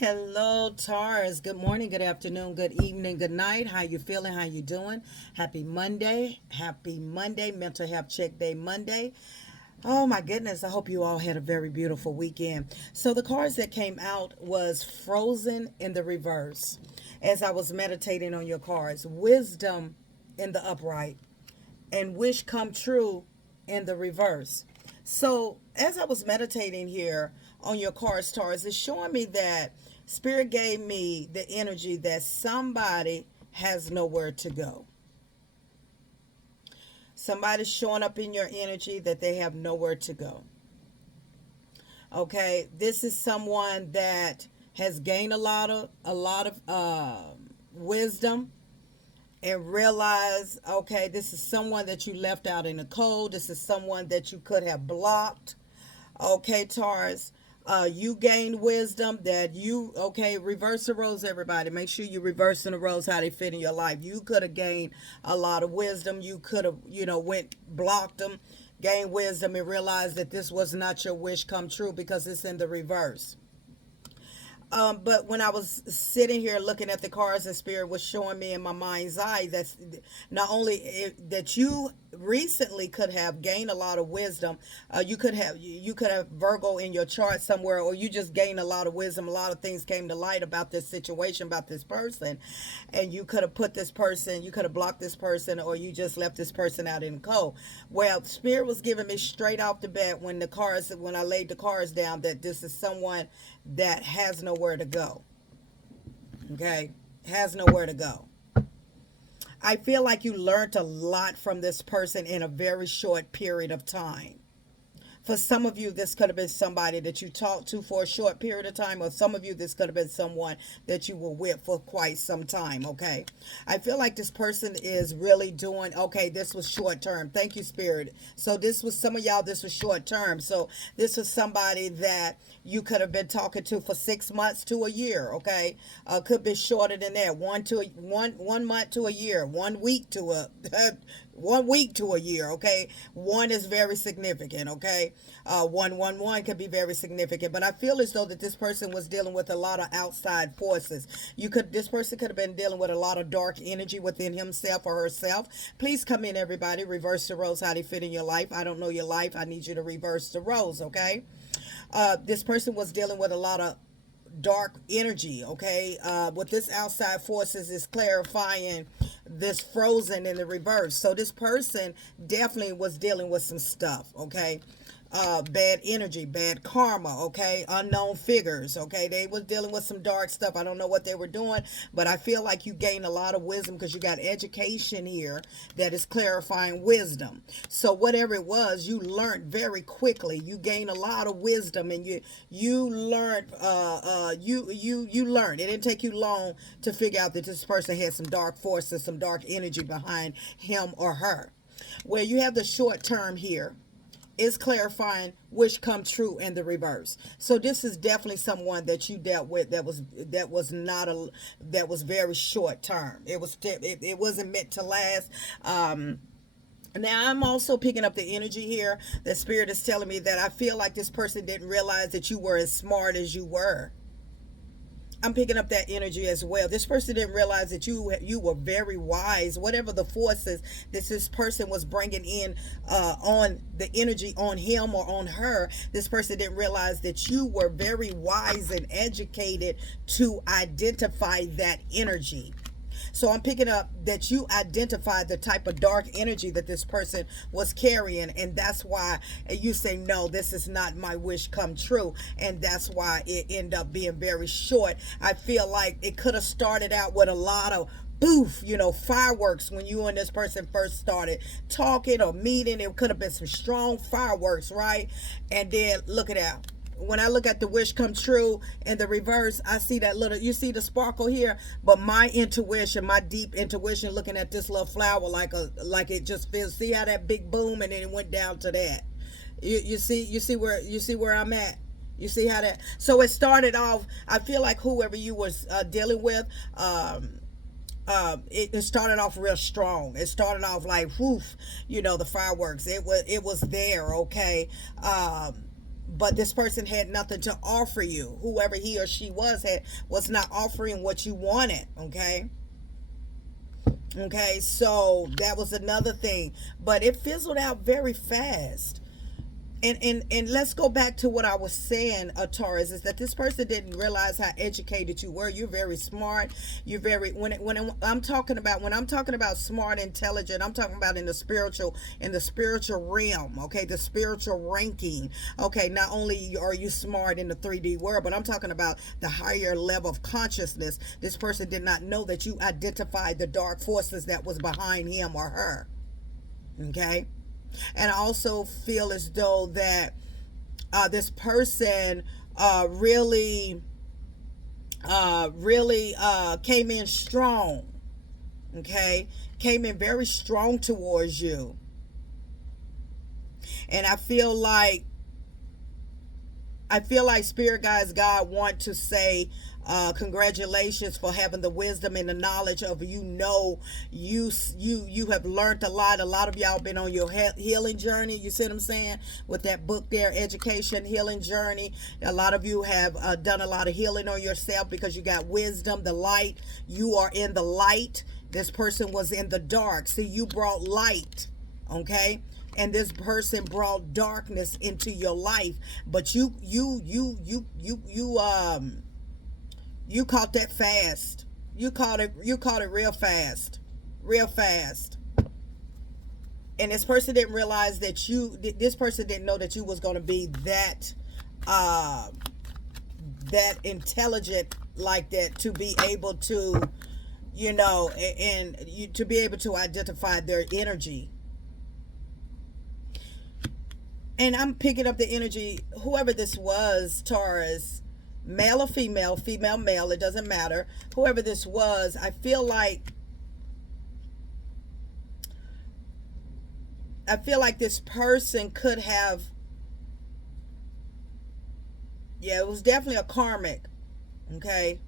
Hello, Taurus. Good morning, good afternoon, good evening, good night. How you feeling? How you doing? Happy Monday. Happy Monday. Mental Health Check Day Monday. Oh my goodness, I hope you all had a very beautiful weekend. So the cards that came out was Frozen in the reverse. As I was meditating on your cards, Wisdom in the upright and Wish come true in the reverse. So as I was meditating here on your card stars, it's showing me that Spirit gave me the energy that somebody has nowhere to go. Somebody's showing up in your energy that they have nowhere to go. Okay, this is someone that has gained a lot of wisdom and realize, okay, this is someone that you left out in the cold. This is someone that you could have blocked. Okay, Taurus, you gained wisdom that okay, reverse the roles, everybody. Make sure you reversing the roles, how they fit in your life. You could have gained a lot of wisdom. You could have, went, blocked them, gained wisdom, and realized that this was not your wish come true because it's in the reverse. But when I was sitting here looking at the cards, the spirit was showing me in my mind's eye that's not only that you recently could have gained a lot of wisdom. You could have Virgo in your chart somewhere, or you just gained a lot of wisdom. A lot of things came to light about this situation, about this person, and you could have put this person, you could have blocked this person, or you just left this person out in the cold. Well, spirit was giving me straight off the bat when I laid the cards down that this is someone that has nowhere to go. Okay, has nowhere to go. I feel like you learned a lot from this person in a very short period of time. For some of you, this could have been somebody that you talked to for a short period of time, or some of you, this could have been someone that you were with for quite some time, okay? I feel like this person is really doing, okay, this was short term. Thank you, Spirit. So this was, some of y'all, this was short term. So this was somebody that you could have been talking to for 6 months to a year, okay? Could be shorter than that, 1 month to a year, 1 week to a 1 week to a year, okay? One is very significant, okay? 111 could be very significant, but I feel as though that this person was dealing with a lot of outside forces. This person could have been dealing with a lot of dark energy within himself or herself. Please come in, everybody. Reverse the roles, how they fit in your life. I don't know your life. I need you to reverse the roles, okay? This person was dealing with a lot of dark energy, okay? With this outside forces is clarifying this frozen in the reverse. So this person definitely was dealing with some stuff, okay? Bad energy, bad karma, okay? Unknown figures, okay? They was dealing with some dark stuff. I don't know what they were doing, but I feel like you gained a lot of wisdom because you got education here that is clarifying wisdom. So whatever it was, you learned very quickly. You gained a lot of wisdom, and you learned you learned. It didn't take you long to figure out that this person had some dark forces, some dark energy behind him or her. Where you have the short term here is clarifying which come true in the reverse. So this is definitely someone that you dealt with that was not a that was very short term. It wasn't meant to last. Now I'm also picking up the energy here. The spirit is telling me that I feel like this person didn't realize that you were as smart as you were. I'm picking up that energy as well. This person didn't realize that you were very wise. Whatever the forces that this person was bringing in on the energy on him or on her, this person didn't realize that you were very wise and educated to identify that energy. So I'm picking up that you identified the type of dark energy that this person was carrying, and that's why you say, no, this is not my wish come true, and that's why it ended up being very short. I feel like it could have started out with a lot of boof, fireworks when you and this person first started talking or meeting. It could have been some strong fireworks, right? And then look at that. When I look at the wish come true in the reverse, I see that little, you see the sparkle here, but my intuition, my deep intuition, looking at this little flower like it just feels, see how that big boom and then it went down to that. You see where I'm at. You see how that, so it started off, I feel like whoever you was dealing with, it started off real strong. It started off like whoof, the fireworks. It was there, okay. but this person had nothing to offer you. Whoever he or she was not offering what you wanted. Okay, so that was another thing, but it fizzled out very fast. And let's go back to what I was saying, Taurus, is that this person didn't realize how educated you were. You're very smart. You're very I'm talking about smart, intelligent. I'm talking about in the spiritual realm. Okay, the spiritual ranking. Okay, not only are you smart in the 3D world, but I'm talking about the higher level of consciousness. This person did not know that you identified the dark forces that was behind him or her. Okay. And I also feel as though that this person really came in strong. Okay, came in very strong towards you. And I feel like spirit guides, God want to say congratulations for having the wisdom and the knowledge of you have learned a lot. A lot of y'all been on your healing journey. You see what I'm saying with that book there, Education Healing Journey. A lot of you have done a lot of healing on yourself because you got wisdom, the light. You are in the light. This person was in the dark. See, you brought light. Okay, and this person brought darkness into your life, but you caught that fast. You caught it real fast. And this person didn't realize that this person didn't know that you was going to be that intelligent like that, to be able to, to be able to identify their energy. And I'm picking up the energy, whoever this was, Taurus, male or female, female, male, it doesn't matter. Whoever this was, I feel like this person could have, it was definitely a karmic, okay?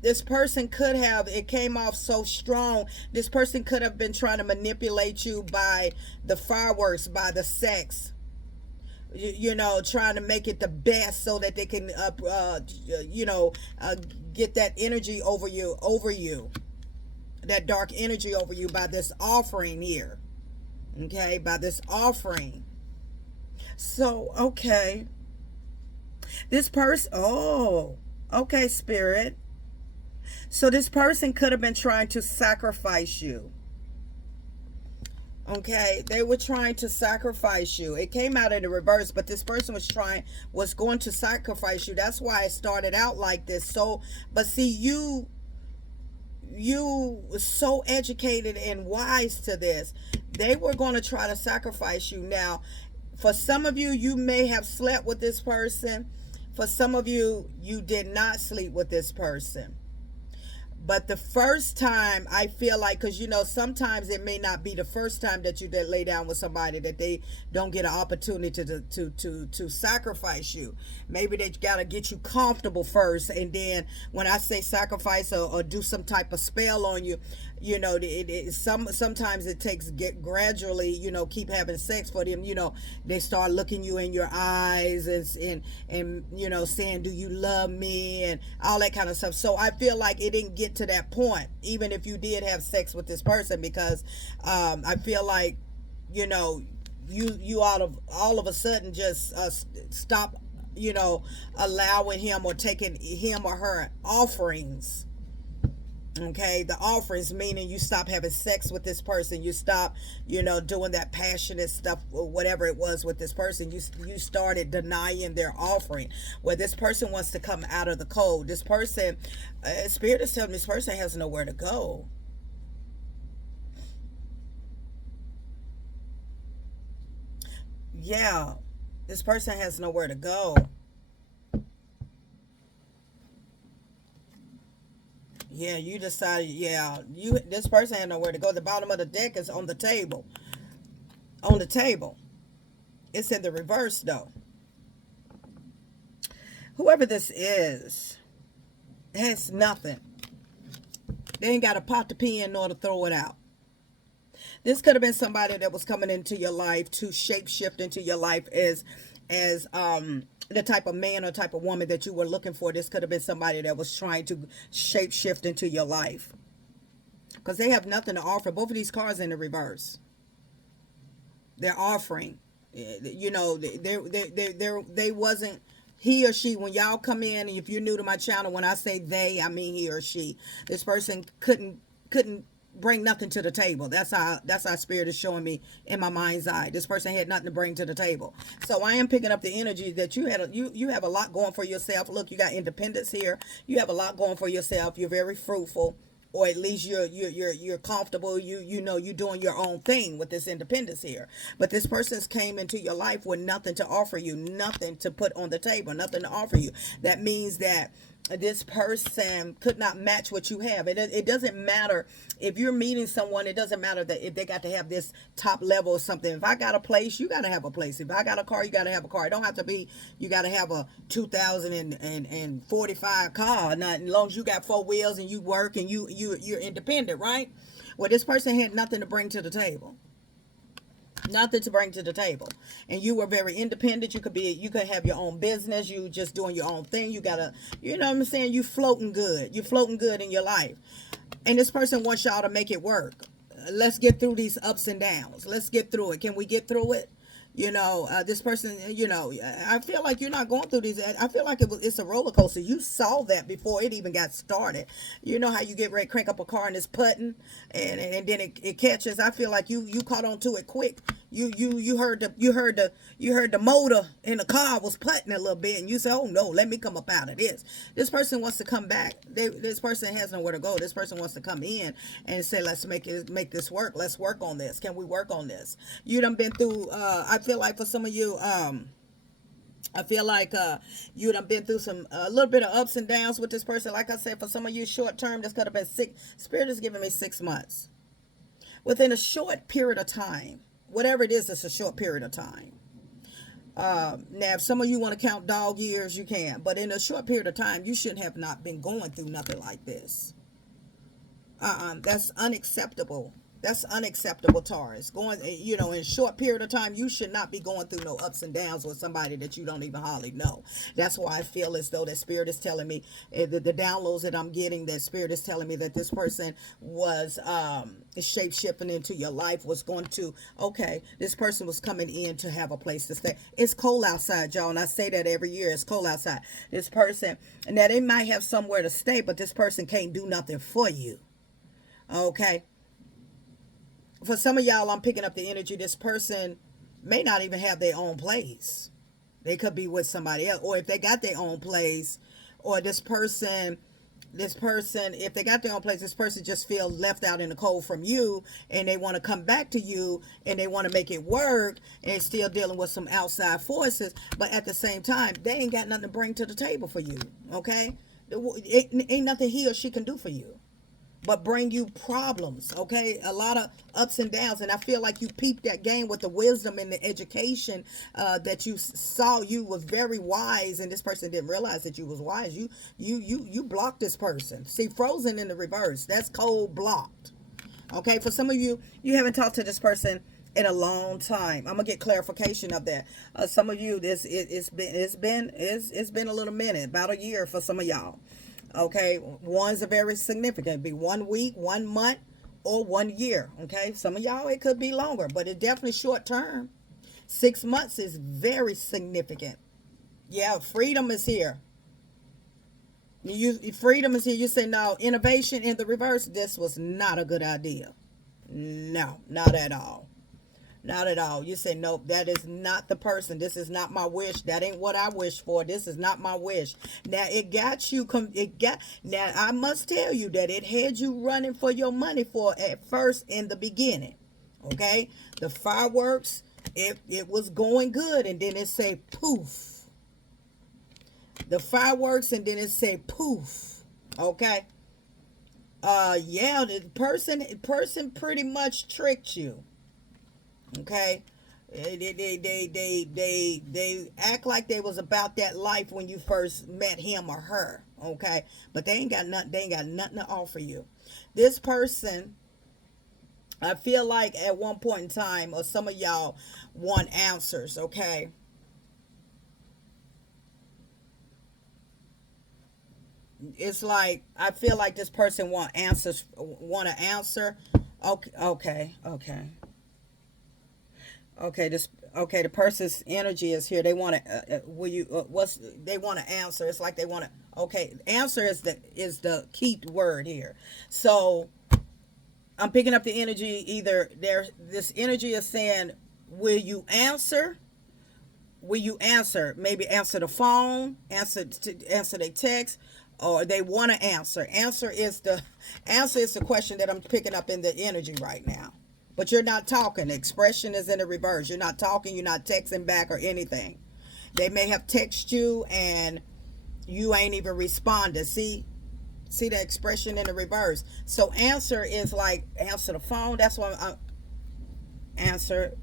This person could have, it came off so strong, this person could have been trying to manipulate you by the fireworks, by the sex, trying to make it the best so that they can, get that energy over you, that dark energy over you by this offering here, okay, by this offering. So, okay, this person, okay, Spirit. So this person could have been trying to sacrifice you. Okay, they were trying to sacrifice you. It came out in the reverse, but this person was going to sacrifice you. That's why it started out like this. So, but see, you were so educated and wise to this. They were going to try to sacrifice you. Now, for some of you, you may have slept with this person. For some of you, you did not sleep with this person. But the first time, I feel like, because sometimes it may not be the first time that you lay down with somebody that they don't get an opportunity to sacrifice you. Maybe they gotta get you comfortable first, and then when I say sacrifice or do some type of spell on you, sometimes it takes gradually, keep having sex for them. They start looking you in your eyes and saying, do you love me, and all that kind of stuff. So I feel like it didn't get to that point, even if you did have sex with this person, because I feel like you all of a sudden just stop allowing him or taking him or her offerings. Okay, the offerings, meaning you stop having sex with this person, you stop doing that passionate stuff or whatever it was with this person. You started denying their offering, where this person wants to come out of the cold. This person, Spirit is telling me, this person has nowhere to go. Yeah, this person has nowhere to go. Yeah, you decided, this person had nowhere to go. The bottom of the deck is on the table. On the table. It's in the reverse, though. Whoever this is has nothing. They ain't got a pot to pee in nor to throw it out. This could have been somebody that was coming into your life to shape shift into your life as the type of man or type of woman that you were looking for. This could have been somebody that was trying to shape shift into your life, because they have nothing to offer. Both of these cards in the reverse. They're offering. You know, they wasn't he or she. When y'all come in, and if you're new to my channel, when I say they, I mean he or she. This person couldn't bring nothing to the table. That's how spirit is showing me in my mind's eye. This person had nothing to bring to the table. So I am picking up the energy that you have a lot going for yourself. Look, you got independence here. You have a lot going for yourself. You're very fruitful, or at least you're comfortable. You know you're doing your own thing with this independence here. But this person's came into your life with nothing to offer you, nothing to put on the table, nothing to offer you. That means that this person could not match what you have. It doesn't matter if you're meeting someone. It doesn't matter that if they got to have this top level or something. If I got a place, you got to have a place. If I got a car, you got to have a car. It don't have to be you got to have a 2045 car. Not as long as you got four wheels and you work and you're independent, right? Well, this person had nothing to bring to the table. Nothing to bring to the table. And you were very independent. You could have your own business. You just doing your own thing. You gotta, you know what I'm saying? You floating good. You floating good in your life. And this person wants y'all to make it work. Let's get through these ups and downs. Let's get through it. Can we get through it? You know, this person, you know, I feel like you're not going through these. I feel like it's a roller coaster. You saw that before it even got started. You know how you get ready to crank up a car and it's putting, and then it catches. I feel like you caught on to it quick. You heard the motor in the car was putting a little bit, and you said, oh no, let me come up out of this. This person wants to come back. This person has nowhere to go. This person wants to come in and say, let's make this work. Let's work on this. Can we work on this? You done been through. I feel like for some of you, I feel like you done been through a little bit of ups and downs with this person. Like I said, for some of you, short term, this could have been Spirit is giving me 6 months. Within a short period of time, whatever it is, it's a short period of time. Now, if some of you want to count dog years, you can. But in a short period of time, you shouldn't have not been going through nothing like this. That's unacceptable. That's unacceptable, Taurus. Going, you know, in a short period of time, you should not be going through no ups and downs with somebody that you don't even hardly know. That's why I feel as though that Spirit is telling me, the downloads that I'm getting, that Spirit is telling me that this person was shape-shifting into your life, was going to, okay, this person was coming in to have a place to stay. It's cold outside, y'all, and I say that every year. It's cold outside. This person, now they might have somewhere to stay, but this person can't do nothing for you. Okay? For some of y'all, I'm picking up the energy. This person may not even have their own place. They could be with somebody else. Or if they got their own place, or this person, if they got their own place, this person just feels left out in the cold from you, and they want to come back to you, and they want to make it work, and still dealing with some outside forces. But at the same time, they ain't got nothing to bring to the table for you. Okay? Ain't nothing he or she can do for you but bring you problems. Okay, a lot of ups and downs, and I feel like you peeped that game with the wisdom and the education that you saw. You was very wise, and this person didn't realize that you was wise. You blocked this person. See, frozen in the reverse, that's cold blocked. Okay, for some of you, you haven't talked to this person in a long time. I'm gonna get clarification of that. Some of you, it's been a little minute, about a year for some of y'all. Okay, ones are very significant. It'd be 1 week, 1 month, or 1 year. Okay, some of y'all it could be longer, but it's definitely short term. 6 months is very significant. Yeah, freedom is here. Freedom is here. You say no, innovation in the reverse. This was not a good idea. No, not at all. Not at all. You say, nope, that is not the person. This is not my wish. That ain't what I wish for. This is not my wish. Now, it got you. Now, I must tell you that it had you running for your money for at first in the beginning. Okay? The fireworks, it was going good, and then it say poof. The fireworks, and then it say poof. Okay? Yeah, the person pretty much tricked you. Okay, they act like they was about that life when you first met him or her. Okay, but they ain't got nothing. They ain't got nothing to offer you. This person I feel like at one point in time, or some of y'all want answers, okay? It's like I feel like this person want to answer. Okay, okay, okay. Okay, this okay. The person's energy is here. They want to. Will you? What's they want to answer? It's like they want to. Okay, answer is the key word here. So I'm picking up the energy. Either there, this energy is saying, "Will you answer?" Will you answer? Maybe answer the phone, answer their text, or they want to answer. Answer is the question that I'm picking up in the energy right now. But you're not talking. The expression is in the reverse. You're not talking. You're not texting back or anything. They may have texted you and you ain't even responded. See the expression in the reverse. So answer is like answer the phone. That's why I answer.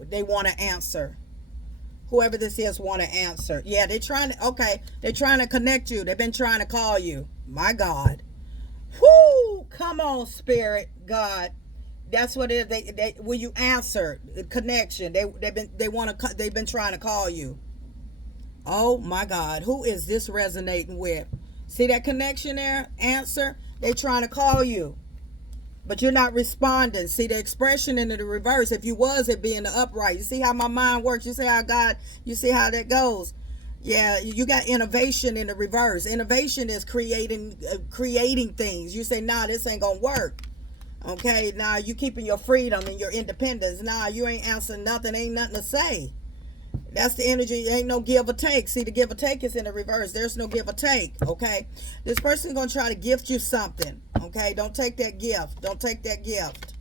They want to answer. Whoever this is want to answer. Yeah, they're trying to connect you. They've been trying to call you. My God. Whoo! Come on, spirit, God. That's what it is. They will you answer the connection? They've been trying to call you. Oh my God, who is this resonating with? See that connection there? Answer. They trying to call you, but you're not responding. See the expression in the reverse. If you was, it be in the upright. You see how my mind works. You see how God. You see how that goes. Yeah, you got innovation in the reverse. Innovation is creating things. You say, nah, this ain't gonna work. Okay, now you keeping your freedom and your independence. Nah, you ain't answering nothing. Ain't nothing to say. That's the energy. Ain't no give or take. See, the give or take is in the reverse. There's no give or take. Okay, this person's gonna try to gift you something. Okay, don't take that gift. Don't take that gift.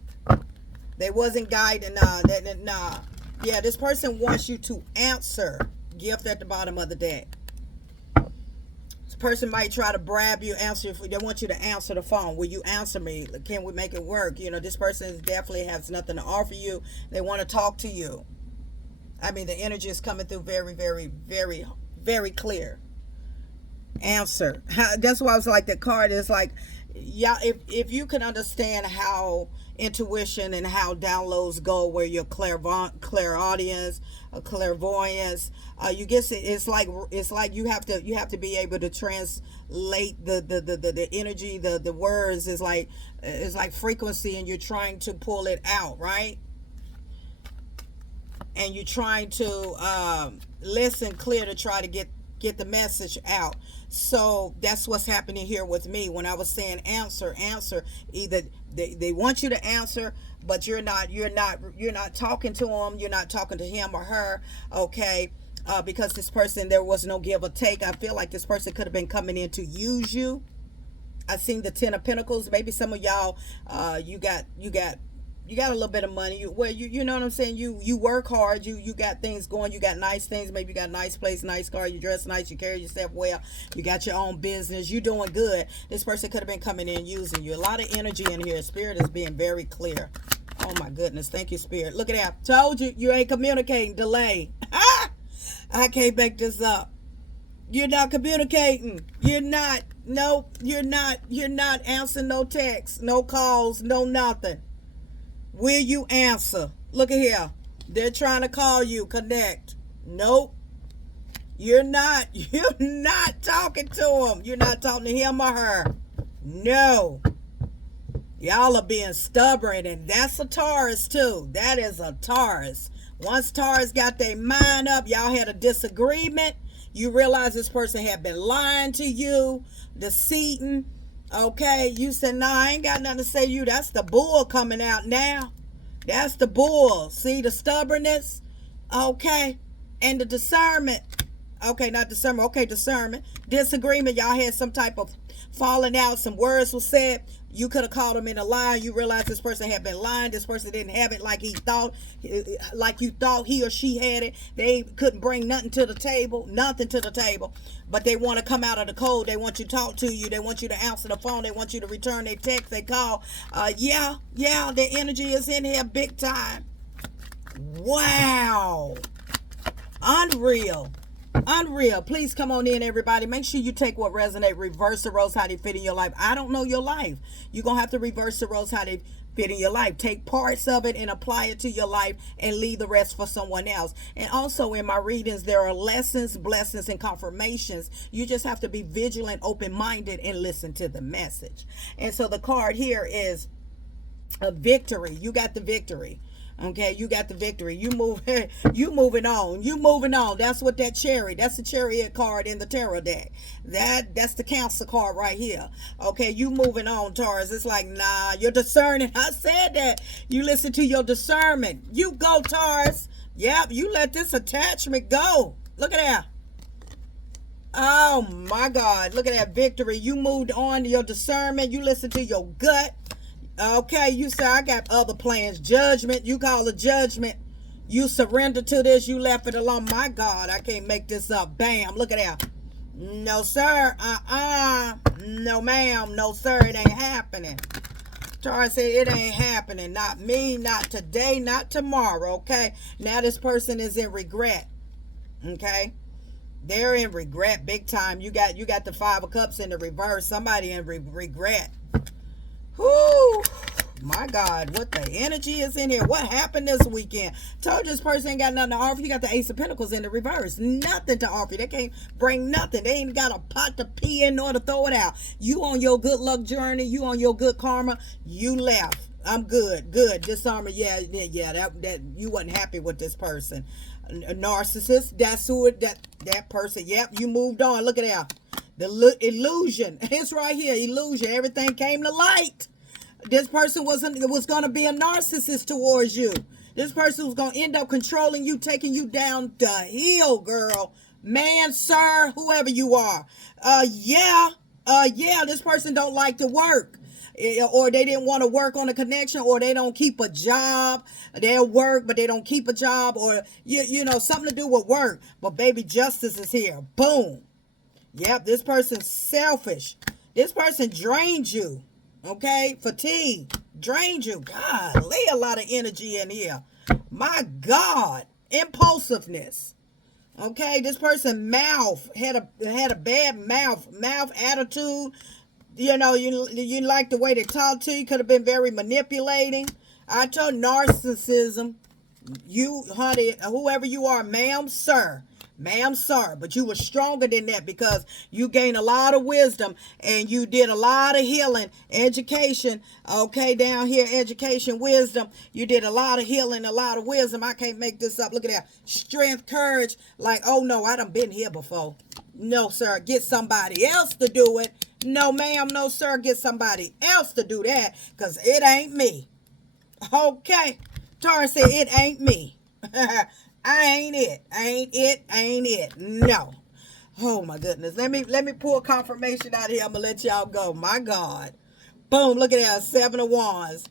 They wasn't guiding. Nah. Yeah, this person wants you to answer. Gift at the bottom of the deck. This person might try to brab you, answer. They want you to answer the phone. Will you answer me? Can we make it work? You know, this person definitely has nothing to offer you. They want to talk to you. I mean, the energy is coming through very, very, very, very clear. Answer. That's why I was like, the card is like, yeah, if you can understand how intuition and how downloads go, where your clairaudience, clairvoyance, you get it's like you have to be able to translate the energy, the words is like it's like frequency, and you're trying to pull it out, right? And you're trying to listen clear to try to get the message out. So that's what's happening here with me when I was saying answer. Either they want you to answer, but you're not talking to them. You're not talking to him or her. Okay. Because this person, there was no give or take. I feel like this person could have been coming in to use you. I seen the 10 of Pentacles. Maybe some of y'all, you got a little bit of money. You know what I'm saying? You work hard. You got things going. You got nice things. Maybe you got a nice place, nice car. You dress nice. You carry yourself well. You got your own business. You doing good. This person could have been coming in using you. A lot of energy in here. Spirit is being very clear. Oh my goodness. Thank you, Spirit. Look at that. Told you you ain't communicating. Delay. I can't make this up. You're not communicating. You're not. Nope. You're not answering no texts, no calls, no nothing. Will you answer? Look at here. They're trying to call you. Connect. Nope. You're not. You're not talking to him. You're not talking to him or her. No. Y'all are being stubborn, and that's a Taurus too. That is a Taurus. Once Taurus got their mind up, y'all had a disagreement. You realize this person had been lying to you, deceiving. Okay, you said, nah, I ain't got nothing to say to you. That's the bull coming out now. That's the bull. See the stubbornness? Okay. And the discernment. Okay, not discernment. Okay, discernment. Disagreement. Y'all had some type of falling out. Some words were said. You could have called him in a lie. You realized this person had been lying. This person didn't have it like he thought, like you thought he or she had it. They couldn't bring nothing to the table, but they want to come out of the cold. They want you to talk to you. They want you to answer the phone. They want you to return their text, they call. Yeah, the energy is in here big time. Wow. Unreal. Unreal. Please come on in, everybody. Make sure you take what resonate, reverse the roles how they fit in your life. I don't know your life. You're going to have to reverse the roles how they fit in your life. Take parts of it and apply it to your life and leave the rest for someone else. And also in my readings, there are lessons, blessings, and confirmations. You just have to be vigilant, open-minded, and listen to the message. And so the card here is a victory. You got the victory. Okay, you got the victory. You moving on. You moving on. That's what that chariot. That's the chariot card in the tarot deck. That's the council card right here. Okay, you moving on, Taurus. It's like, nah, you're discerning. I said that. You listen to your discernment. You go, Taurus. Yep, you let this attachment go. Look at that. Oh my God. Look at that victory. You moved on to your discernment. You listen to your gut. Okay, you say, I got other plans. Judgment, you call it judgment. You surrender to this, you left it alone. My God, I can't make this up. Bam, look at that. No, sir. No, ma'am. No, sir, it ain't happening. Taurus said, it ain't happening. Not me, not today, not tomorrow, okay? Now this person is in regret, okay? They're in regret big time. You got the Five of Cups in the reverse. Somebody in regret. Whoo, my God, what the energy is in here. What happened this weekend? Told you this person ain't got nothing to offer. You got the Ace of Pentacles in the reverse. Nothing to offer. They can't bring nothing. They ain't got a pot to pee in nor to throw it out. You on your good luck journey. You on your good karma. You left. I'm good. Good. Disarmor. Yeah. That you wasn't happy with this person. A narcissist. That's who it. That person. Yep. You moved on. Look at that. The illusion. It's right here. Illusion. Everything came to light. This person was going to be a narcissist towards you. This person was going to end up controlling you, taking you down the hill, girl. Man, sir, whoever you are. Yeah, this person don't like to work. Or they didn't want to work on a connection, or they don't keep a job. They'll work, but they don't keep a job, or, you know, something to do with work. But baby, justice is here. Boom. Yep, this person's selfish. This person drained you. Okay, fatigue, drained you. God, lay a lot of energy in here. My God, impulsiveness. Okay, this person had a bad mouth attitude. You know, you like the way they talk to you. Could have been very manipulating. I told narcissism. You, honey, whoever you are, ma'am, sir. Ma'am, sir, but you were stronger than that because you gained a lot of wisdom and you did a lot of healing, education, okay, down here, education, wisdom. You did a lot of healing, a lot of wisdom. I can't make this up. Look at that. Strength, courage, like, oh no, I done been here before. No, sir, get somebody else to do it. No, ma'am, no, sir, get somebody else to do that because it ain't me. Okay, Taurus said it ain't me. Ain't it. No. Oh my goodness. Let me pull confirmation out of here. I'm gonna let y'all go. My God. Boom. Look at that. 7 of Wands.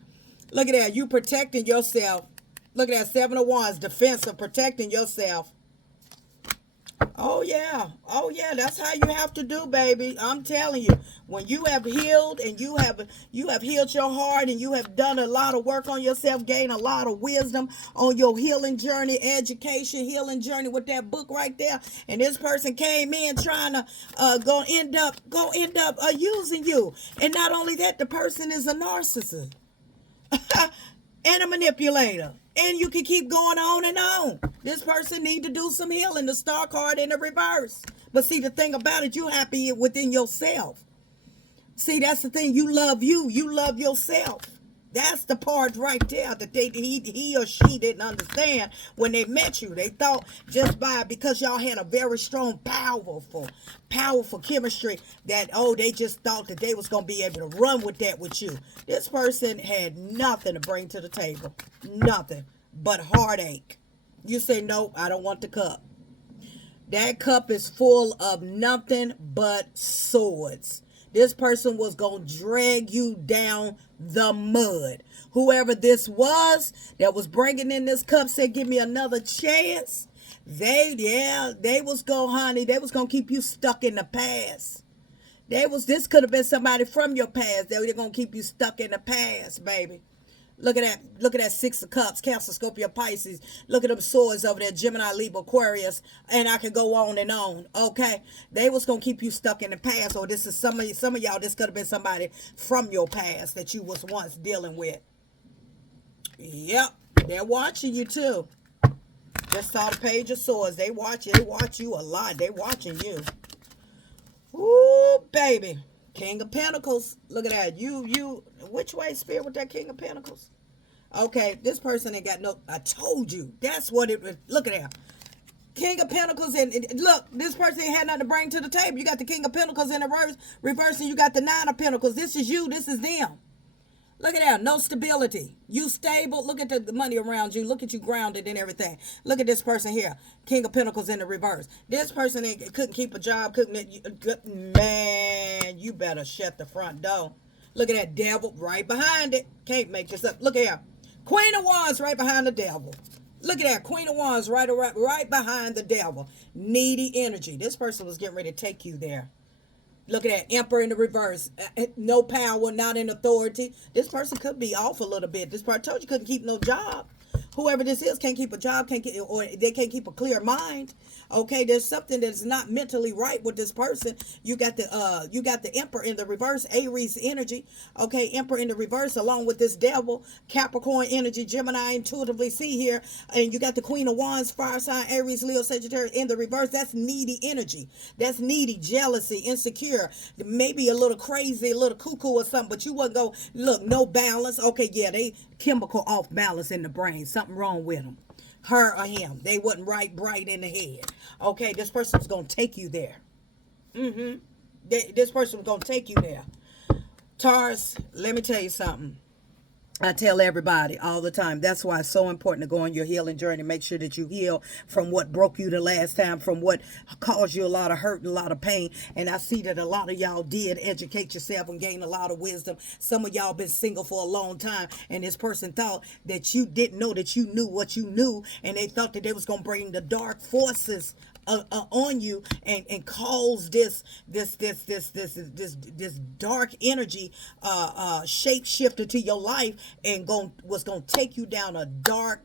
Look at that. You protecting yourself. Look at that. 7 of Wands. Defensive. Protecting yourself. Oh yeah. That's how you have to do, baby. I'm telling you, when you have healed and you have healed your heart and you have done a lot of work on yourself, gained a lot of wisdom on your healing journey, education, healing journey with that book right there. And this person came in trying to go end up using you. And not only that, the person is a narcissist and a manipulator. And you can keep going on and on. This person need to do some healing. The star card in the reverse. But see, the thing about it, you happy within yourself. See, that's the thing. You love you. You love yourself. That's the part right there that he or she didn't understand when they met you. They thought because y'all had a very strong, powerful chemistry that, they just thought that they was going to be able to run with that with you. This person had nothing to bring to the table. Nothing but heartache. You say, nope, I don't want the cup. That cup is full of nothing but swords. This person was going to drag you down the mud. Whoever this was that was bringing in this cup said, give me another chance. They was going to keep you stuck in the past. This could have been somebody from your past. They were going to keep you stuck in the past, baby. Look at that. Look at that Six of Cups, Cancer, Scorpio, Pisces. Look at them swords over there, Gemini, Libra, Aquarius, and I could go on and on. Okay, they was gonna keep you stuck in the past, or this is some of y'all. This could have been somebody from your past that you was once dealing with. Yep, they're watching you too. Just saw the Page of Swords. They watch you. They watch you a lot. They watching you. Ooh, baby. King of Pentacles. Look at that. You. Which way, Spirit, with that King of Pentacles? Okay, this person ain't got no. I told you. That's what it was. Look at that. King of Pentacles, and look, this person ain't had nothing to bring to the table. You got the King of Pentacles in the reverse, and you got the Nine of Pentacles. This is you. This is them. Look at that. No stability. You stable. Look at the money around you. Look at you grounded and everything. Look at this person here. King of Pentacles in the reverse. This person couldn't keep a job. Man, you better shut the front door. Look at that Devil right behind it. Can't make this up. Look here. Queen of Wands right behind the Devil. Look at that. Queen of Wands right behind the Devil. Needy energy. This person was getting ready to take you there. Look at that. Emperor in the reverse. No power, not in authority. This person could be off a little bit. This part told you couldn't keep no job. Whoever this is can't keep a job, or they can't keep a clear mind. Okay, there's something that's not mentally right with this person. You got the Emperor in the reverse, Aries energy. Okay, Emperor in the reverse, along with this Devil, Capricorn energy, Gemini, intuitively see here, and you got the Queen of Wands, fire sign, Aries, Leo, Sagittarius in the reverse. That's needy energy. That's needy, jealousy, insecure, maybe a little crazy, a little cuckoo or something. But you wouldn't go look, no balance. Okay, yeah, they chemical off balance in the brain. Something wrong with them. Her or him. They wasn't bright in the head. Okay, this person's going to take you there. This person's going to take you there. Taurus, let me tell you something. I tell everybody all the time, that's why it's so important to go on your healing journey. Make sure that you heal from what broke you the last time, from what caused you a lot of hurt and a lot of pain. And I see that a lot of y'all did educate yourself and gain a lot of wisdom. Some of y'all been single for a long time, and this person thought that you didn't know that you knew what you knew, and they thought that they was going to bring the dark forces on you and cause this dark energy shapeshifter to your life, and was gonna take you down a dark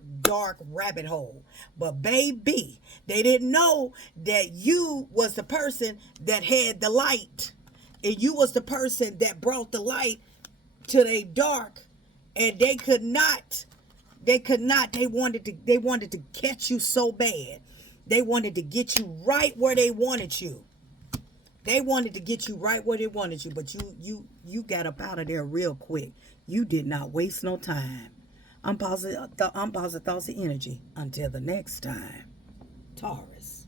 rabbit hole. But baby, they didn't know that you was the person that had the light, and you was the person that brought the light to their dark, and they wanted to catch you so bad. They wanted to get you right where they wanted you. They wanted to get you right where they wanted you, but you got up out of there real quick. You did not waste no time. I'm positive thoughts of energy. Until the next time, Taurus.